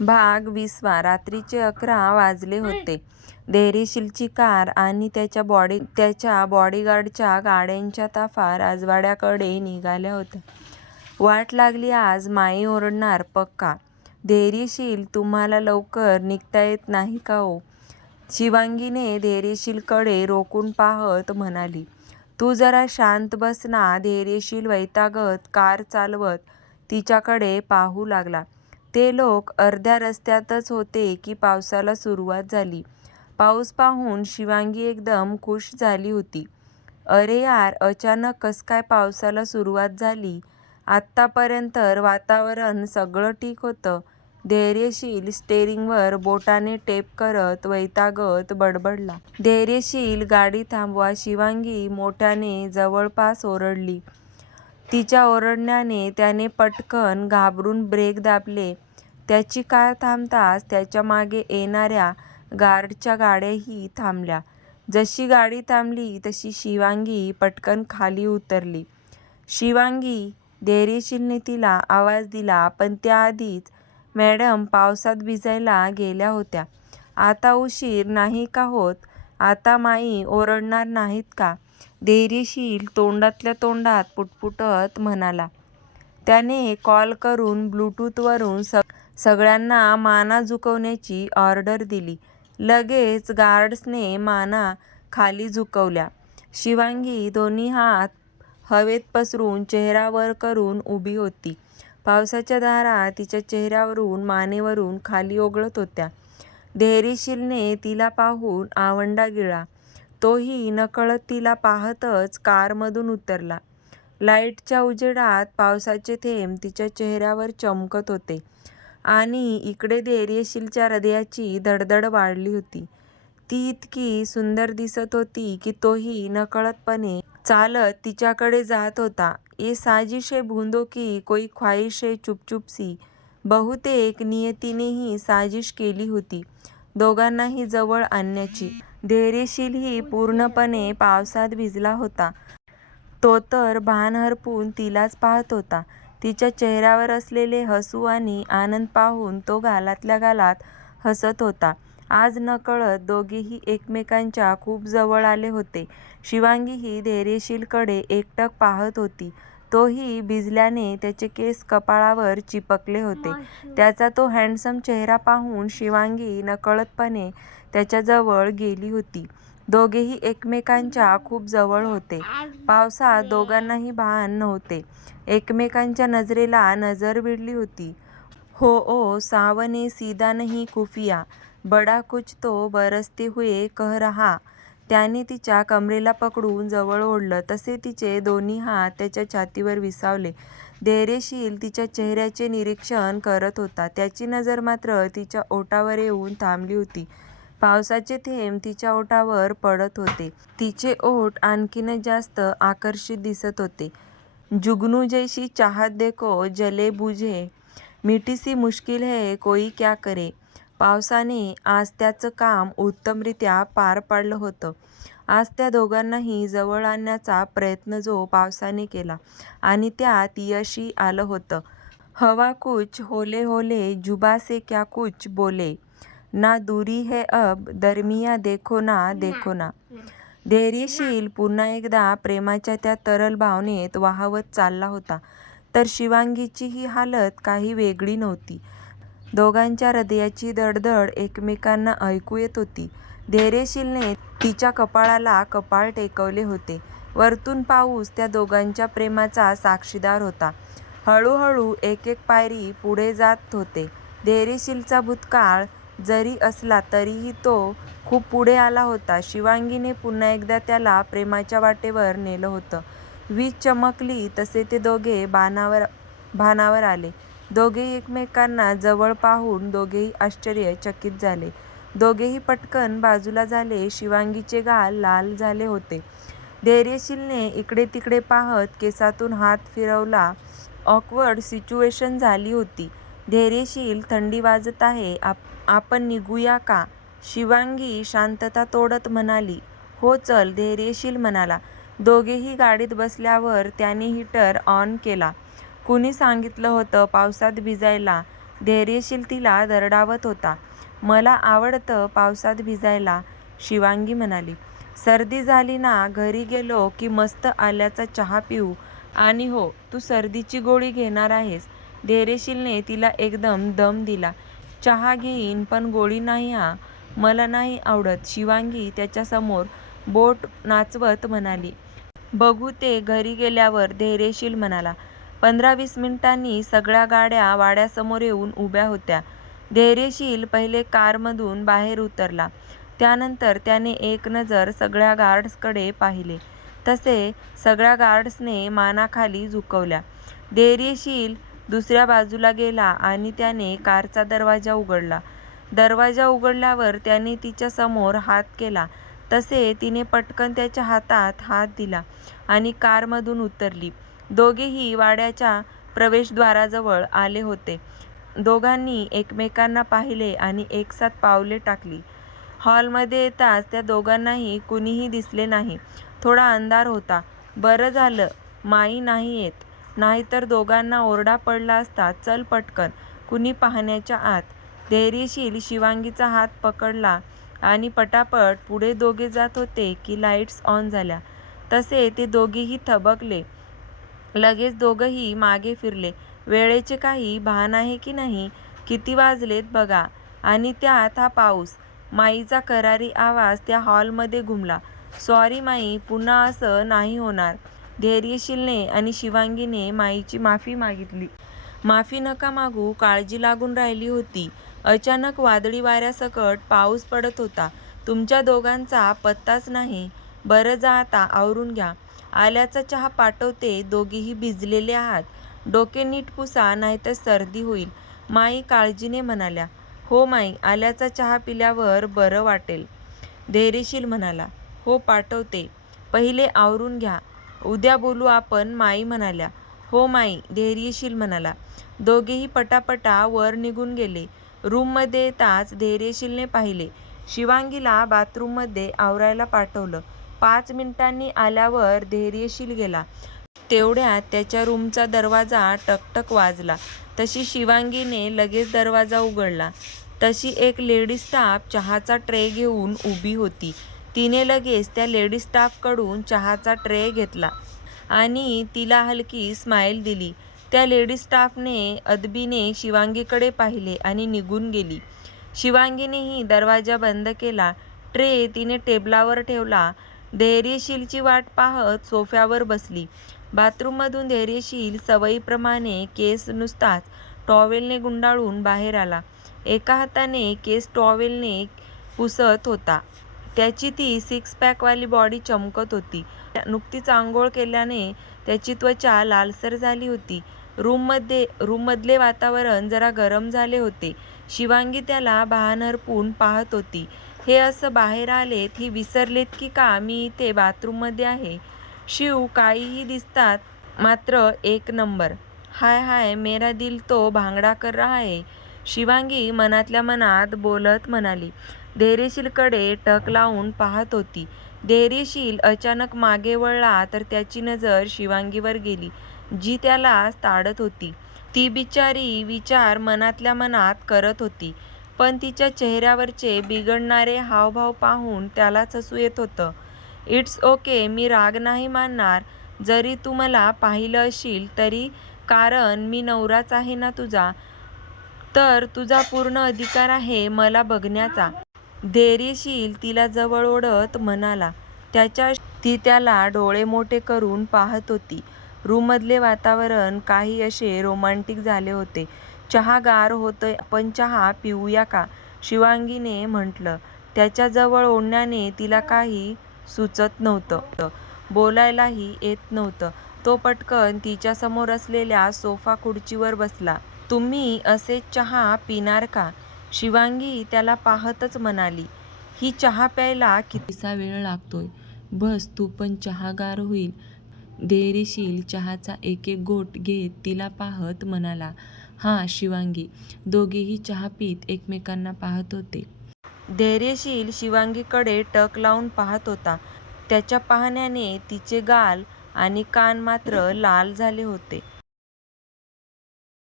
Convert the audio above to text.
भाग 20. रात्रीचे 11 वाजले होते. धैर्यशीलची कार आणि त्याच्या बॉडीगार्डच्या गाड्यांच्या ताफा राजवाड्याकडे निघाल्या होत्या. वाट लागली आज माई ओरडणार पक्का. धैर्यशील, तुम्हाला लवकर निघता येत नाही का हो? शिवांगीने धैर्यशीलकडे रोखून पाहत म्हणाली. तू जरा शांत बस ना. धैर्यशील वैतागत कार चालवत तिच्याकडे पाहू लागला. ते लोक अर्ध्या रस्त्यातच होते की पावसाला सुरुवात झाली. पाऊस पाहून शिवांगी एकदम खुश झाली होती. अरे यार, अचानक कस काय पावसाला सुरुवात झाली? आत्तापर्यंत वातावरण सगळं ठीक होतं. धैर्यशील स्टेअरिंगवर बोटाने टेप करत वैतागत बडबडला. धैर्यशील, गाडी थांबवा. शिवांगी मोठ्याने जवळपास ओरडली. तिच्या ओरडण्याने त्याने पटकन घाबरून ब्रेक दाबले. त्याची कार थांबताच त्याच्या मागे येणाऱ्या गार्डच्या गाड्याही थांबल्या. जशी गाडी थांबली तशी शिवांगी पटकन खाली उतरली. शिवांगी, धैर्यशीलने तिला आवाज दिला, पण त्याआधीच मॅडम पावसात भिजायला गेल्या होत्या. आता उशीर नाही का होत? आता माई ओरडणार नाहीत का? धैर्यशील तोंडातल्या तोंडात पुटपुटत म्हणाला. त्याने कॉल करून ब्लूटूथवरून सगळ्यांना माना झुकवण्याची ऑर्डर दिली. लगेच गार्ड्सने माना खाली झुकवल्या. शिवांगी दोन्ही हात हवेत पसरून चेहरा वर करून उभी होती. पावसाच्या धारा तिच्या चेहऱ्यावरून मानेवरून खाली ओघळत होत्या. धैर्यशीलने तिला पाहून आवंडा गिळला. तोही नकळत तिला पाहतच कारमधून उतरला. लाईटच्या उजेडात पावसाचे थेंब तिच्या चेहऱ्यावर चमकत होते आणि इकडे धैर्यशीलच्या हृदयाची धडधड वाढली होती. ती इतकी सुंदर दिसत होती की तोही नकळतपणे चालत तिच्याकडे जात होता. ये साजिश है बूंदों की, कोई ख्वाहिश है चुप चुप सी. बहुतेक नियतीनेही साजिश केली होती दोघांनाही जवळ आणण्याची. धैर्यशीलही पूर्णपणे पावसात भिजला होता. तो तर भान हरपून तिलाच पाहत होता. तिच्या चेहऱ्यावर असलेले हसू आणि आनंद पाहून तो गालातल्या गालात हसत होता. आज नकळत दोघेही एकमेकांच्या खूप जवळ आले होते. शिवांगीही धैर्यशीलकडे एकटक पाहत होती. तोही भिजल्याने त्याचे केस कपाळावर चिपकले होते. त्याचा तो हँडसम चेहरा पाहून शिवांगी नकळतपणे त्याच्याजवळ गेली होती. दोघेही एकमेकांच्या खूप जवळ होते. पावसात दोघांनाही भान नव्हते. एकमेकांच्या नजरेला नजर भिडली होती. हो ओ सावने सीधा नहीं खुफिया, बडा कुछ तो बरसते हुए कह रहा. त्याने तिच्या कमरेला पकडून जवळ ओढलं तसे तिचे दोन्ही हात त्याच्या छातीवर विसावले. धैर्यशील तिच्या चेहऱ्याचे निरीक्षण करत होता. त्याची नजर मात्र तिच्या ओठावर येऊन थांबली होती. पावसाचे थेंब तिच्या ओठावर पडत होते. तिचे ओठ आणखीनच जास्त आकर्षित दिसत होते. जुगनू जैसी चाहत देखो जले बुझे, मीठी सी मुश्किल है कोई क्या करे. पावसाने आज त्याचं काम उत्तमरित्या पार पाडलं होतं. आज त्या दोघांनाही जवळ आणण्याचा प्रयत्न जो पावसाने केला आणि त्यात यशही आलं होतं. हवा कुछ होले होले जुबा से क्या कुछ बोले, ना दूरी है अब दरमिया देखो ना देखो ना. धैर्यशील पुन्हा एकदा प्रेमाच्या त्या तरल भावनेत वाहवत चालला होता. तर शिवांगीची ही हालत काही वेगळी नव्हती. दोघांच्या हृदयाची धडधड एकमेकांना ऐकू येत होती. धैर्यशीलने तिच्या कपाळाला कपाळ टेकवले होते. वरतून पाऊस त्या दोघांच्या प्रेमाचा साक्षीदार होता. हळूहळू एक एक पायरी पुढे जात होते. धैर्यशीलचा भूतकाळ जरी असला तरीही तो खूप पुढे आला होता. शिवांगीने पुन्हा एकदा त्याला प्रेमाच्या वाटेवर नेलं होतं. वीज चमकली तसे ते दोघे भानावर आले. दोघेही एकमेकांना जवळ पाहून दोघेही आश्चर्यचकित झाले. दोघेही पटकन बाजूला झाले. शिवांगीचे गाल लाल झाले होते. धैर्यशीलने इकडे तिकडे पाहत केसातून हात फिरवला. ऑकवर्ड सिच्युएशन झाली होती. धैर्यशील, थंडी वाजत आहे, आपण निघूया का? शिवांगी शांतता तोडत म्हणाली. हो चल, धैर्यशील म्हणाला. दोघेही गाडीत बसल्यावर त्याने हीटर ऑन केला. कुणी सांगितलं होतं पावसात भिजायला? धैर्यशील तिला दरडावत होता. मला आवडतं पावसात भिजायला, शिवांगी म्हणाली. सर्दी झाली ना, घरी गेलो की मस्त आल्याचा चहा पिऊ. आणि हो, तू सर्दीची गोळी घेणार आहेस? धैर्यशीलने तिला एकदम दम दिला. चहा घेईन, पण गोळी नाही हा. मला नाही आवडत, शिवांगी त्याच्यासमोर बोट नाचवत म्हणाली. बघू ते घरी गेल्यावर, धैर्यशील म्हणाला. 15-20 मिनिटांनी सगळ्या गाड्या वाड्यासमोर येऊन उभ्या होत्या. धैर्यशील पहिले कारमधून बाहेर उतरला. त्यानंतर त्याने एक नजर सगळ्या गार्ड्सकडे पाहिले. तसे सगळ्या गार्ड्सने मानाखाली झुकवल्या. धैर्यशील दुसऱ्या बाजूला गेला आणि त्याने कारचा दरवाजा उघडला. दरवाजा उघडल्यावर त्याने तिच्या समोर हात केला. तसे तिने पटकन त्याच्या हातात हात दिला आणि कारमधून उतरली. दोघेही वाड्याच्या प्रवेशद्वाराजवळ आले होते. दोघांनी एकमेकांना पाहिले आणि एकसाथ पावले टाकली. हॉलमध्ये येताच त्या दोघांनाही कुणीही दिसले नाही. थोडा अंधार होता. बरं झालं माई नाही येत, नाहीतर दोघांना ओरडा पडला असता. चल पटकन, कुणी पाहण्याच्या आत. धैर्यशील शिवांगीचा हात पकडला आणि पटापट पुढे दोघे जात होते की लाईट्स ऑन झाल्या. तसे ते दोघेही थबकले. लगेच दोघंही मागे फिरले. वेळेचे काही भान आहे की नाही? किती वाजलेत बघा. आणि त्यात हा पाऊस. माईचा करारी आवाज त्या हॉलमध्ये घुमला. सॉरी माई, पुन्हा असं नाही होणार. धैर्यशीलने आणि शिवांगीने माईची माफी मागितली. माफी नका मागू, काळजी लागून राहिली होती. अचानक वादळी वाऱ्यासकट पाऊस पडत होता. तुमच्या दोघांचा पत्ताच नाही. बरं जा आता आवरून घ्या. आल्याचा चहा पाठवते. दोघेही भिजलेले आहात. डोके नीट पुसा, नाहीतर सर्दी होईल, माई काळजीने म्हणाल्या. हो माई, आल्याचा चहा पिल्यावर बरं वाटेल, धैर्यशील म्हणाला. हो पाठवते. पहिले आवरून घ्या, उद्या बोलू आपण, माई म्हणाल्या. हो माई, धैर्यशील म्हणाला. दोघेही पटापटा वर निघून गेले. रूममध्ये येताच धैर्यशीलने पाहिले. शिवांगीला बाथरूममध्ये आवरायला पाठवलं. 5 मिनिटांनी आल्यावर धैर्यशील गेला. तेवढ्यात त्याच्या रूमचा दरवाजा टकटक वाजला. तशी शिवांगीने लगेच दरवाजा उघडला. तशी एक लेडी स्टाफ चहाचा ट्रे घेऊन उभी होती. तिने लगेच त्या लेडी स्टाफकडून चहाचा ट्रे घेतला आणि तिला हलकी स्माईल दिली. त्या लेडी स्टाफने अदबीने शिवांगीकडे पाहिले आणि निघून गेली. शिवांगीनेही दरवाजा बंद केला. ट्रे तिने टेबलावर ठेवला. धैर्यशीलची वाट पाहत सोफ्यावर बसली. बाथरूममधून धैर्यशील सवयीप्रमाणे केस नुसताच टॉवेलने गुंडाळून बाहेर आला. एका हाताने केस टॉवेलने पुसत होता. त्याची ती 6 पॅकवाली बॉडी चमकत होती. नुकतीच आंघोळ केल्याने त्याची त्वचा लालसर झाली होती. रूममधले वातावरण जरा गरम झाले होते. शिवांगी त्याला बहाणरपून पाहत होती. हे असं बाहेर आलेत, ही विसरलेत की का मी इथे बाथरूममध्ये आहे? शिव, काहीही दिसतात मात्र एक नंबर. हाय हाय, मेरा दिल तो भांगडा कर रहा है, शिवांगी मनातल्या मनात बोलत म्हणाली. धैर्यशीलकडे टक लावून पाहत होती. धैर्यशील अचानक मागे वळला तर त्याची नजर शिवांगीवर गेली, जी त्याला ताडत होती. ती बिचारी विचार मनातल्या मनात करत होती, पण तिच्या चेहऱ्यावरचे बिघडणारे हावभाव पाहून त्यालाच हसू येत होतं. इट्स ओके, मी राग नाही मानणार जरी तू मला पाहिलं असशील तरी, कारण मी नवराच आहे ना तुझा, तर तुझा पूर्ण अधिकार आहे मला बघण्याचा. धैर्यशील तिला जवळ ओढत म्हणाला. ती त्याला डोळे मोठे करून पाहत होती. रूममधले वातावरण काही असे रोमॅन्टिक झाले होते. चहा गार होतोय, आपण चहा पिऊया का, शिवांगीने म्हटलं. त्याच्या जवळ ओढण्याने तिला काही सुचत नव्हतं. बोलायलाही येत नव्हतं. तो पटकन तिच्यासमोर असलेल्या सोफा खुर्चीवर बसला. तुम्ही असे चहा पिणार का, शिवांगी त्याला पाहतच म्हणाली. ही चहा प्यायला कितीसा वेळ लागतोय, बस तू पण चहा गार होईल. धैर्यशील चहाचा एक एक घोट घेत तिला पाहत म्हणाला. हां शिवांगी. दोघेही चहा पीत एकमेकांना पाहत होते. धैर्यशील शिवांगीकडे टक लावून पाहत होता. त्याच्या पाहण्याने तिचे गाल आणि कान मात्र लाल झाले होते.